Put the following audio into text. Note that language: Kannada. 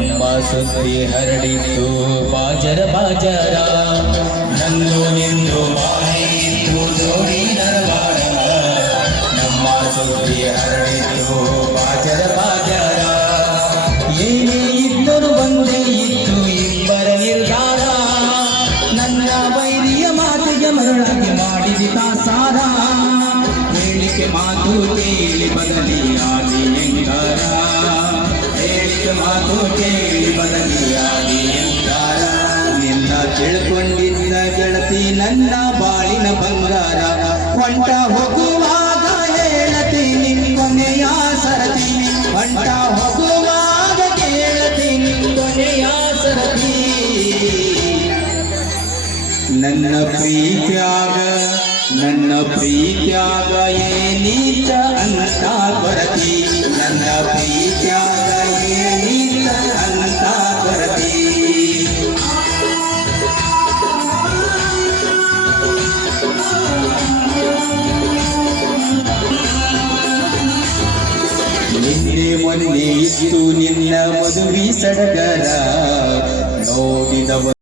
ನಮ್ಮ ಸುದ್ದಿ ಹರಡಿತ್ತು ಬಾಜರ ಬಾಜರ ನಂದು ನಿಂದು ಬಾಯಿತ್ತು ಜೋಡಿ ದರಬಾರ ನಮ್ಮ ಸುದ್ದಿ ಹರಡಿತ್ತು ಬಾಜರ ಬಾಜರ ಏನೇ ಇದ್ದರು ಒಂದೇ ಇತ್ತು ಇಬ್ಬರ ನಿರ್ಧಾರ ನನ್ನ ವೈರಿಯ ಮಾತಿಗೆ ಮರಳಾಗಿ ಮಾಡಿದ ತಾಸಾರ ಹೇಳಿಕೆ ಮಾತು ಕೇಳಿ ಬದಲಿಯಾಗಿ ಎಂಗಾರ ಹೇಳಿಕೆ ಮಾತು ಕೇಳಿ ಬದಲಿಯಾಗಿ ಎಂಗಾರ ನಿನ್ನ ತಿಳ್ಕೊಂಡಿದ್ದ ಗೆಳತಿ ನನ್ನ ಬಾಳಿನ ಬಂಗಾರ ಹೊಂಟ ಹೋಗುವಾಗ ಹೇಳತೀನಿ ಕೊನೆಯ ಸರತಿ ಹೊಂಟ ಹೋಗುವಾಗ ಕೇಳತೀನಿ ಕೊನೆಯ ಸರತಿ ನನ್ನ ಪ್ರೀತ್ಯಾಗ ಏನೀತ ಅಂತ ಬರತಿ ನನ್ನ ಪ್ರೀತ್ಯಾಗ ಏನೀತ ಅಂತ ಬರತಿ ನಿನ್ನೆ ಮೊನ್ನೆ ಇತ್ತು ನಿನ್ನ ಮದುವೆ ಸಡಗರ ನೋಡಿದವ